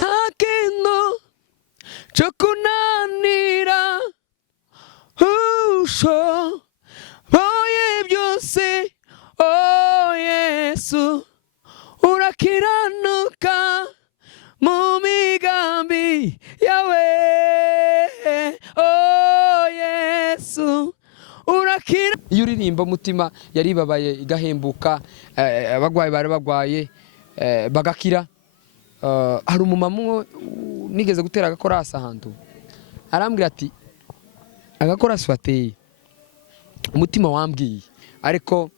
Hakino chokunanira usho boye byose oh Yesu urakiranuka mu migambi yawe oh Yesu urakira. Iyo uririmba umutima yaribabaye igahembuka, abagwayi bari bagwaye bagakira. Hari umumama nigeze gutera agakorasi ahantu arambwira ati agakorasi wateye umutima wambwiye ariko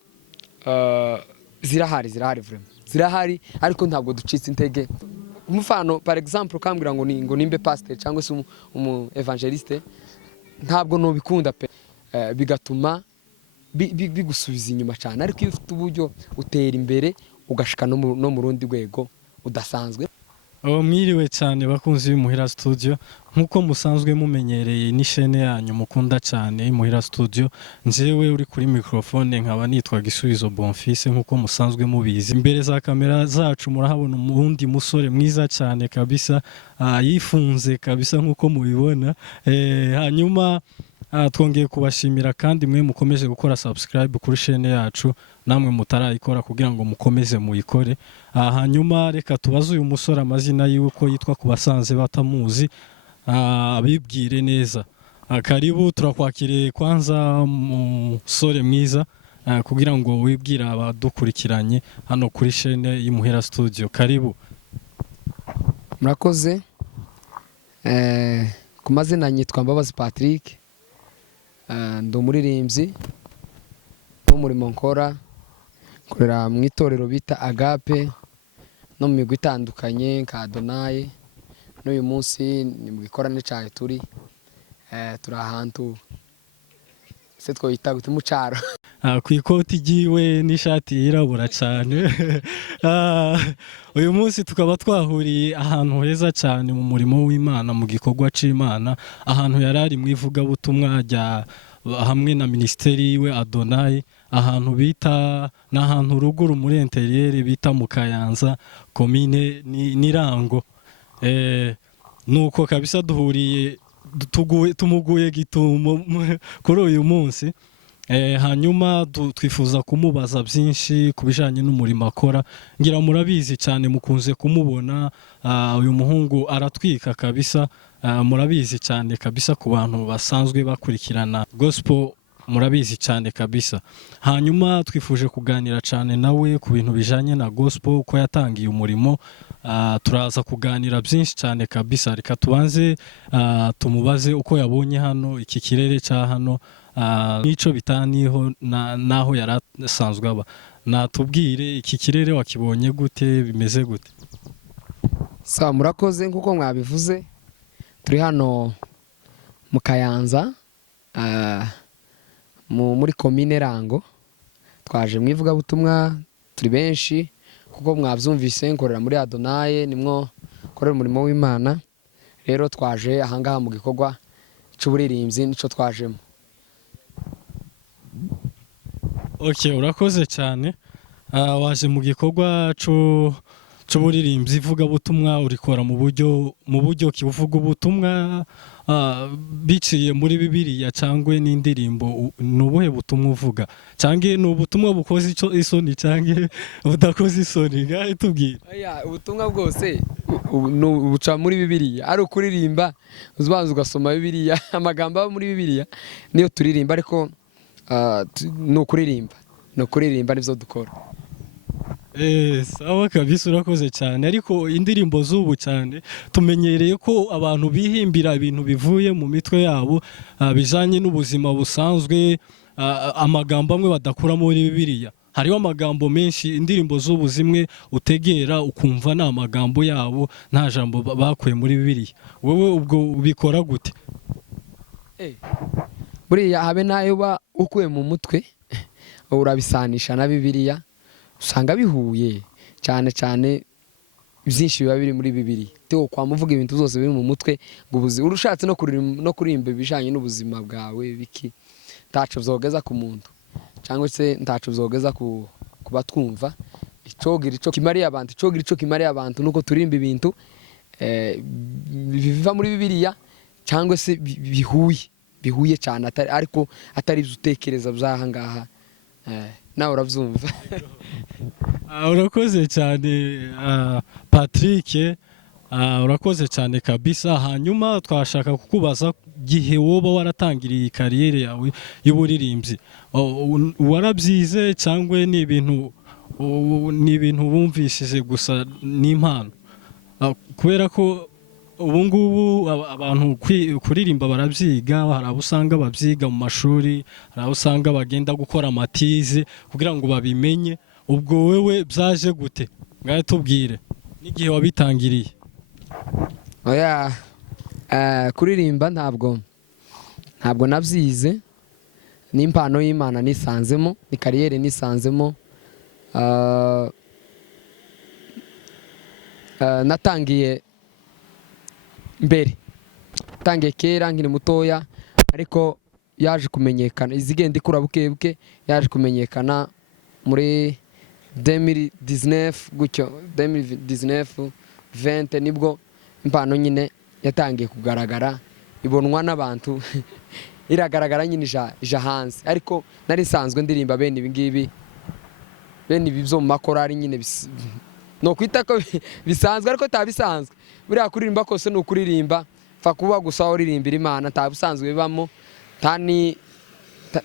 zirahari vraiment zirahari ariko ntabwo ducitse intege. Umufano par exemple kambwira ngo nimbe pasteur cyangwa se umu evangeliste ntabwo no bikunda pe, bigatuma bigusubiza inyuma cyane, ariko iyo ufite uburyo utera imbere ugashika no mu rundi rwego udasanzwe. Mwiriwe cyane bakunzi b'Imuhira Studio, nkuko musanzwe mumenyereye ni chaîne yanyu mukunda cyane Imuhira Studio. Njewe uri kuri microphone nkaba nitwa Gisubizo Bonfils nkuko musanzwe mubizi. Imbere za kamera zacu murahabona umundi musore mwiza cyane kabisa, yifunze kabisa nkuko mubibona. Hanyuma twongeye kubashimira kandi mwe mukomeje gukora subscribe kuri chaîne yacu, namwe mutarayikora kugira ngo mukomeze muyikore. Hanyuma reka tubaze uyu musore amazina yiwe ko yitwa kubasanze batamuzi, abibwire neza. Karibu, turakwakiriye kwanza musore mwiza, kugira ngo wibwira abadukurikiranye hano kuri chaîne y'Imuhira Studio. Karibu. Murakoze. Ku mazina nyitwa Mbabazi Patrick, ndi umuririmbyi w'umurimo nkora, korera mu itorero bita Agape no mu migwi itandukanye nka Adonai. N'uyu munsi ni mu gikorane cyayo turi ahantu se twita gute mu cyaro. Ku ikoti giwe n'ishati yirabura cyane. Uyu munsi tukaba twahuriye ahantu heza cyane mu murimo w'Imana, mu gikorwa c'Imana, ahantu yarari mu ivugabutumwa ajya hamwe na ministeri yiwe Adonai, ahantu bita n'ahantu ruguru muri interieur bita mu Kayanza commune Nirango. Nuko kabisa duhuriye tumuguye gitumo kuri uyu munsi. Hanyuma twifuza kumubaza byinshi kubijanye n'umurimo akora. Ngira murabizi cyane mukunze kumubona, uyu muhungu aratwika kabisa, murabizi cyane kabisa ku bantu basanzwe bakurikirana gospel, murabizi cyane kabisa. Hanyuma twifuje kuganira cyane nawe ku bintu bijanye na gospel, uko yatangiye umurimo. Turaza kuganira byinshi cyane kabisa. Reka tubanze tumubaze uko yabonye hano iki kirere cya hano, nico bitaniho naho yarasanzwe aba. Natubwire iki kirere wakibonye gute, bimeze gute? Murakoze. Nkuko mwabivuze turi hano mu Kayanza, muri commune Rango. Twaje mu ivugabutumwa, turi benshi kuko mwabyumvise nkorera muri Adonai, nimwo korera umurimo w'Imana. Rero twaje ahangaha mu gikorwa cy'uburirimbyi, nico twajemo. Okay, urakoze cyane. Waje mu gikorwa cy'uburirimbyi ivugabutumwa, urikora mu buryo kivuga ubutumwa biciye muri Bibiliya cyangwa n'indirimbo. Nubuhe butumwa uvuga? Cyangwa ni ubutumwa bukoze isoni cyangwa budakoze isoni? Ngahe tubwire. Ubutumwa bwose buca muri Bibiliya. Ari ukuririmba ubanza ugasoma Bibiliya, amagambo aba muri Bibiliya niyo turirimba, ariko ni ukuririmba nivyo dukora. Sawa kabisa, urakoze cyane. Ariko indirimbo z'ubu cyane tumenyereye ko abantu bihimbira ibintu bivuye mu mitwe yabo, bijanye n'ubuzima busanzwe, amagambo amwe badakura muri Bibiliya. Hariho amagambo menshi, indirimbo z'ubu zimwe utegera ukumva na amagambo yabo nta jambo bakuye muri Bibiliya. Wowe ubwo ubikora gute? Buriya habe nayo uba ukuye mu mutwe urabisanisha na Bibiliya, usanga bihuye cyane cyane. Byinshi biba biri muri Bibiliya. Teo kwa muvuga ibintu zose biri mu mutwe ngo urushatse no kuririmba ibijanye n'ubuzima bwawe biki ntaco vyogeza ku muntu, cyangwa se ntaco vyogeza kuba twumva. icogira ico kimariye abantu icogira ico kimariye abantu nuko turirimba ibintu biva muri Bibiliya cyangwa se bihuye cyane ariko atari ibyo utekereza byaha ngaha nawe urabyumva. urakoze cyane Patrick, urakoze cyane kabisa. Hanyuma twashaka kukubaza gihe woba waratangiriye kariyeri yawe y'uburirimbyi, warabyize cyangwa ni ibintu bumvishije gusa n'impano? Kubera ko ubu ngubu abantu kuririmba barabyiga, hari abo usanga babyiga mu mashuri, hari abo usanga bagenda gukora amatize kugira ngo babimenye. Ubwo wewe byaje gute? Ngaye tubwire n'igihe wabitangiriye. Oya, kuririmba ntabwo nabyize, ni impano y'Imana nisanzemo, ni kariyeri nisanzemo. Natangiye mbere, natangiye kera nkiri mutoya, ariko yaje kumenyekana, izigenda ikura bukebuke, yaje kumenyekana muri 2019 gutyo, 2019 20 nibwo impano nyine yatangiye kugaragara, ibonwa n'abantu iragaragara nyine ija hanze. Ariko nari nsanzwe ndirimba bene ibi ngibi, bene ibi byo mu makorari nyine no kwita ko bisanzwe, ariko tabisanzwe. Buriya kuririmba kose ni ukuririmba, fa kuba gusa uririmbira Imana, tabisanzwe bibamo,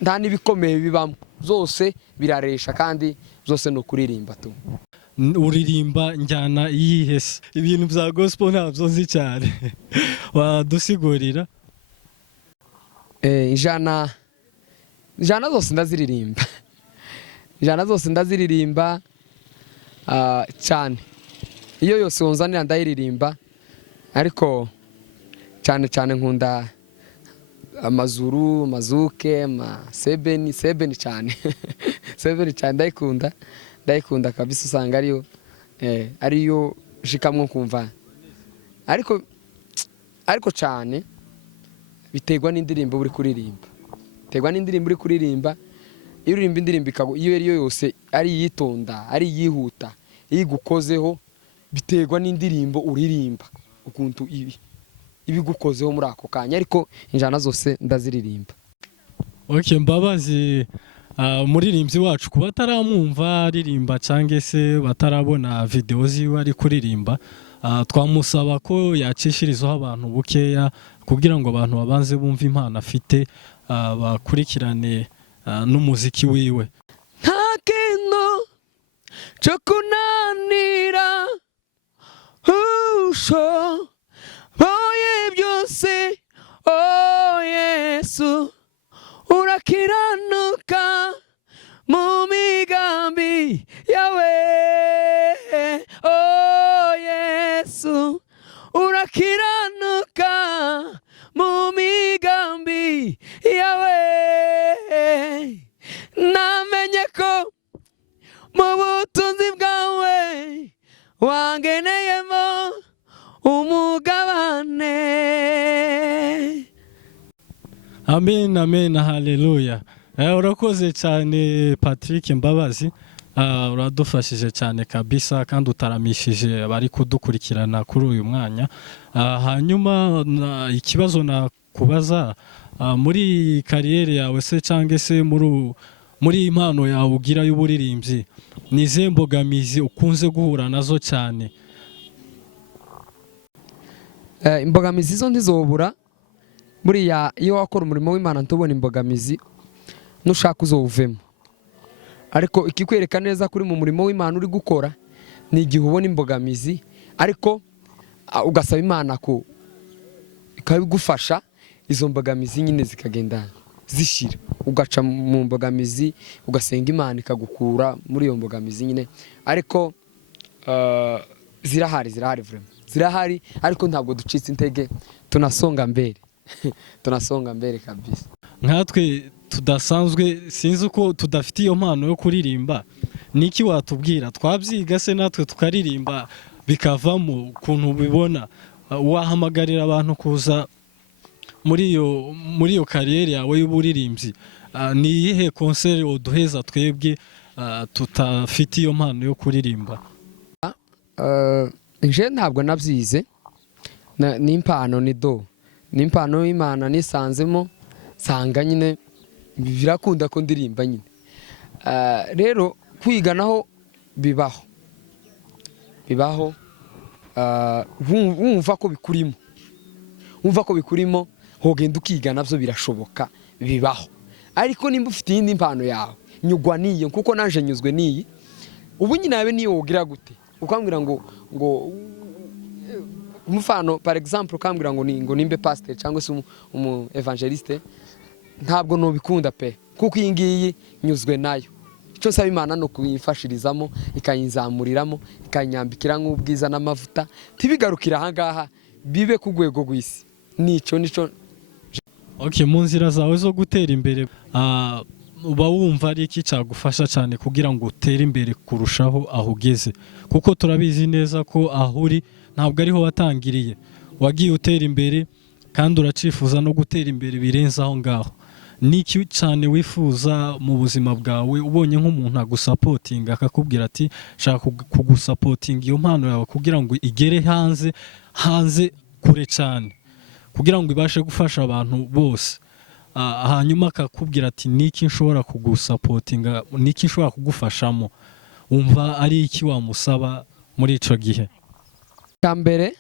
nta n'ibikomeye bibamo, byose biraresha kandi byose ni ukuririmba tu. Uririmba njyana iyihe se? Ibintu bya gospel ntabyo nzi cyane, wadusigurira? Ijana zose ndaziririmba, ijana zose ndaziririmba cyane, iyo yose wunzanira ndayiririmba, ariko cyane nkunda amazuru, mazuke, sebeni cyane sebeni cyane ndayikunda kabisa, usanga ariyo shikamwe kumva, ariko cyane biterwa n'indirimbo uri kuririmba, biterwa n'indirimbo uri kuririmba. Iyo uririmba indirimbo iyo ariyo yose ari yitonda, ari yihuta, igukozeho, biterwa n'indirimbo uririmba ukuntu ibigukozeho muri ako kanya, ariko injana zose ndaziririmba. Okay, Mbabazi, umuririmbyi wacu kuba ataramwumva aririmba cyangwa se batarabona video ziwe ari kuririmba, twamusaba ko yacishirizaho abantu bukeya kugira ngo abantu babanze bumve impano afite, bakurikirane n'umuziki wiwe. Nta kintu cyo kunanira ushoboye byose, oh Yesu urakiranuka mu migambi yawe, oh Yesu urakiranuka mu migambi yawe. Namenye ko mu butunzi bwawe wangeneyemo umugabane. Amen, amen, haleluya. Urakoze cyane Patrick Mbabazi, uradufashije cyane kabisa kandi utaramishije abari kudukurikirana kuri uyu mwanya. Hanyuma ikibazo nakubaza, muri kariyeri yawe se cyangwa se muri impano yawe ugira y'uburirimbyi, ni izihe mbogamizi ukunze guhura nazo cyane? Imbogamizi zo ntizobura, buriya iyo wakora umurimo w'Imana ntubona imbogamizi nushaka uzowuvemo, ariko ikikwereka neza kuri mu murimo w'Imana uri gukora ni igihe ubona imbogamizi, ariko ugasaba Imana ko ikabigufasha, izo mbogamizi nyine zikagenda zishira, ugaca mu mbogamizi, ugasenga Imana ikagukura muri iyo mbogamizi nyine. Ariko zirahari vraiment, zirahari, ariko ntabwo ducitse intege, tunasonga mbere tunasonga mbere kabisa. Nkatwe tudasanzwe, sinzi uko tudafite iyo mpano yo kuririmba, niki watubwira? Twabyiga se natwe tukaririmba bikavamo ukuntu ubibona? Wahamagarira abantu kuza muri iyo kariyeri yawe y'uburirimbyi, ni iyihe konseri uduheza twebwe tutafite iyo mpano yo kuririmba? nje ntabwo nabyize, n'impano n'impano y'Imana nisanzemo, nsanga nyine birakunda ko ndirimba nyine. Rero kwiga naho bibaho wumva ko bikurimo hogenda ukiga nabyo birashoboka, bibaho. Ariko nimba ufite iyindi mpano yawe nyugwa niyo, kuko naje nyuzwe niyi. Ubu nyine yawe niyo wogira gute ukambwira ngo umufano par exemple ukambwira ngo nimbe pastor cyangwa se umu evangeliste, ntabwo nobikunda pe, kuko iyi ngiyi nyuzwe nayo. Icyo nsaba Imana no kuyifashirizamo, ikayinzamuriramo, ikanyambikira nk'ubwiza n'amavuta, tibigarukira aha ngaha, bibe ku rwego rw'isi. Nico Okay, mu nzira zawe zo gutera imbere uba wumva ari iki cyagufasha cyane kugira ngo utere imbere kurushaho aho ugeze? Kuko turabizi neza ko aho uri ntabwo ariho watangiriye, wagiye utera imbere kandi uracifuza no gutera imbere birenze aho ngaho. Niki cyane wifuza mu buzima bwawe ubonye nk'umuntu agusapotinga akakubwira ati shaka kugusapotinga iyo mpano yawe kugira ngo igere hanze kure cyane, kugira ngo ibashe gufasha abantu bose, hanyuma akakubwira ati niki nshobora kugusapotinga, niki nshobora kugufashamo, wumva ari iki wamusaba muri ico gihe? Cyambere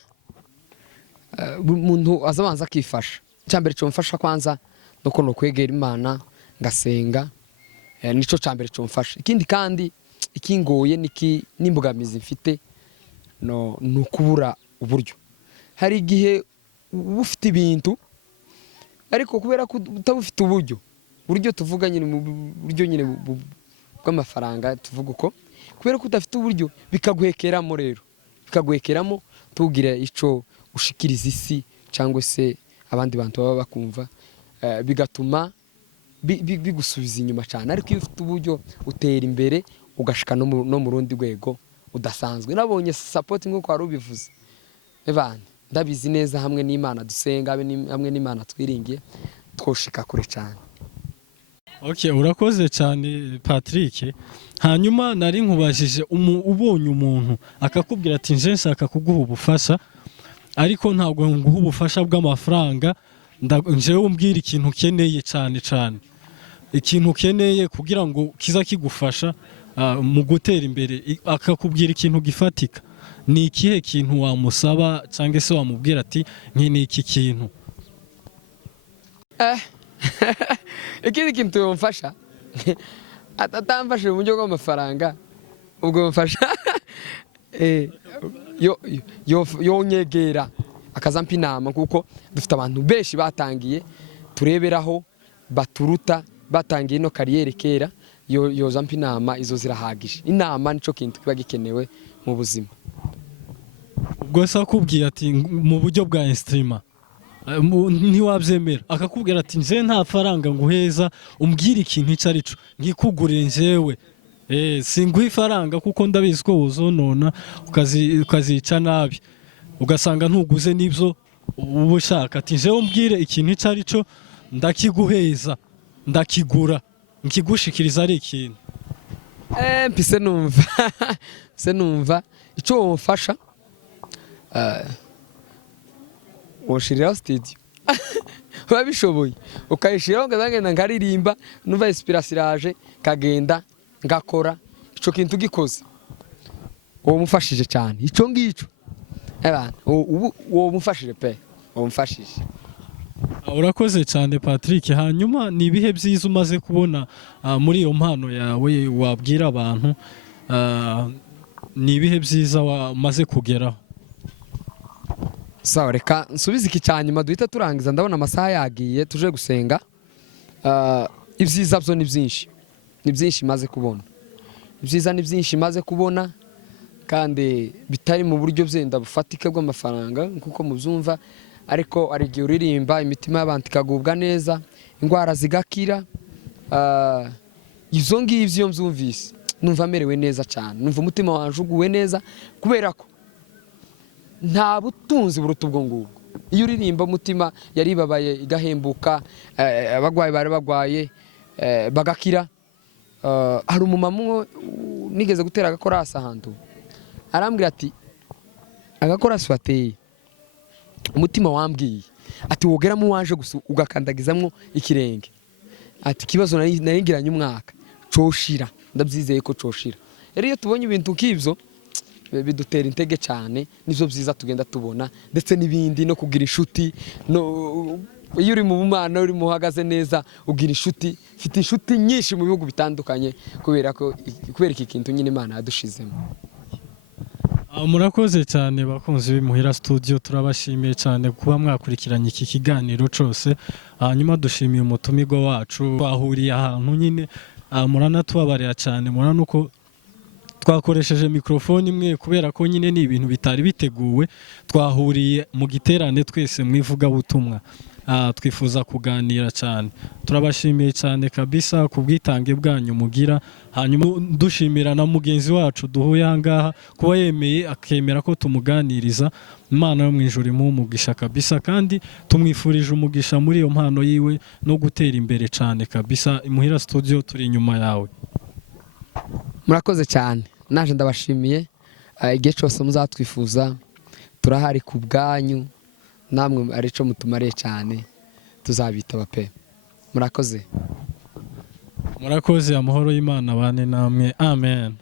umuntu azabanza akifasha. Cyambere cyo mfasha kwanza nuko no kwegera Imana ngasenga, nico cyambere cyo mfasha. Ikindi kandi ikingoye n'imbogamizi mfite nukubura uburyo. Hari igihe ufite ibintu ariko kubera ko utabufite uburyo tuvuga nyine mu buryo nyine bw'amafaranga, tuvuga uko kubera ko udafite uburyo bikaguhekeramo, rero bikaguhekeramo tugira ico ushikiriza isi cyangwa se abandi bantu baba bakumva, bigatuma bigusubiza inyuma cyane. Ariko iyo ufite uburyo utera imbere ugashika no mu rundi rwego udasanzwe. Nabonye support nk'uko wari ubivuze, ndabizi neza hamwe n'Imana dusenga, hamwe n'Imana twiringiye twoshika kure cyane. Okay, urakoze cyane Patrick. Hanyuma nari nkubajije ubonye umuntu akakubwira ati nje nshaka kuguha ubufasha, ariko ntabwo nguha ubufasha bw'amafaranga, nje umbwira ikintu ukeneye cyane, ikintu ukeneye kugira ngo kiza kigufasha mu gutera imbere, akakubwira ikintu gifatika, ni ikihe kintu wamusaba cyangwa se wamubwira ati nkeneye iki kintu? Ikindi kintu yomfasha atamfashe mu buryo bw'amafaranga, ubwo mfasha yonyegera akazampa inama, kuko dufite abantu benshi batangiye tureberaho baturuta, batangiye no kariyeri kera. Yozampa inama, izo zirahagije. Inama nico kintu kiba gikenewe mu buzima. Ubwo se akubwiye ati mu buryo bwa instrument ntiwabyemera, akakubwira ati nje nta faranga nguheza, umbwira ikintu icyo ari cyo ngikugurire njyewe, singuha ifaranga kuko ndabizi ko uzonona ukazica nabi, ugasanga ntuguze n'ibyo uba ushaka. Ati nje umbwire ikintu icyo ari cyo ndakiguheza, ndakigura, nkigushikiriza ari ikintu. Mpise numva icyo wamufasha, woshiriraho studio babishoboye ukayishiraho, ngazagenda ngaririmba, numva inspiration iraje kagenda ngakora ico kintu gikoze, uwo mufashije cyane. Ico ngico uwo mufashije pe, uwo mufashije. Urakoze cyane Patrick. Hanyuma ni ibihe byiza umaze kubona muri iyo mpano yawe wabwira abantu, ni ibihe byiza wamaze kugeraho? Sawa, reka nsubize iki cyanyuma duhita turangiza, ndabona amasaha yagiye tuje gusenga. Ibyiza byo ni byinshi maze kubona, ibyiza ni byinshi maze kubona, kandi bitari mu buryo byenda bufatika bw'amafaranga kuko mubyumva, ariko ari igihe uririmba imitima y'abantu ikagubwa neza, indwara zigakira. Izo ngivyo iyo mbyumvise numva merewe neza cyane, numva umutima wanje uguwe neza, kubera ko nta butunzi buruta ubwo ngubwo. Iyo uririmba umutima yaribabaye igahembuka, abagwayi bari bagwaye bagakira, hari umumama umwe nigeze gutera agakorasi ahantu arambwira ati agakorasi wateye umutima wambwiye ati wogeramo waje gusa ugakandagizamo ikirenge ati ikibazo naringiranye umwaka coshira ndabyizeye ko coshira rero iyo tubonye ibintu k'ibyo bidutera intege cyane nivyo byiza tugenda tubona ndetse n'ibindi no kugira inshuti no iyo uri mu bumana uri muhagaze neza ugira inshuti mfite inshuti nyinshi mu bihugu bitandukanye kubera iki kintu nyine Imana yadushizemo. Murakoze cyane bakunzi b'Imuhira Studio, turabashimiye cyane kuba mwakurikiranye iki kiganiro cyose. Hanyuma dushimiye umutumirwa wacu, twahuriye ahantu nyine muranatubabarira cyane, murana uko twakoresheje mikrofone imwe kubera ko nyine ni ibintu bitari biteguwe. Twahuriye mu giterane twese mwivuga butumwa, twifuza kuganira cyane. Turabashimiye cyane kabisa ku bwitange bwanyu mugira. Hanyuma dushimira na mugenzi wacu duhuye ahangaha kuba yemeye akemera ko tumuganiriza. Imana yo mu ijuru imuhe umugisha kabisa, kandi tumwifurije umugisha muri iyo mpano yiwe no gutera imbere cyane kabisa. Imuhira Studio turi inyuma yawe. Murakoze cyane, naje ndabashimiye. Igihe cyose muzatwifuza turahari ku bwanyu, namwe arico mutumariye cyane tuzabitaba pe. Murakoze. Murakoze, amahoro y'Imana bane namwe, amen.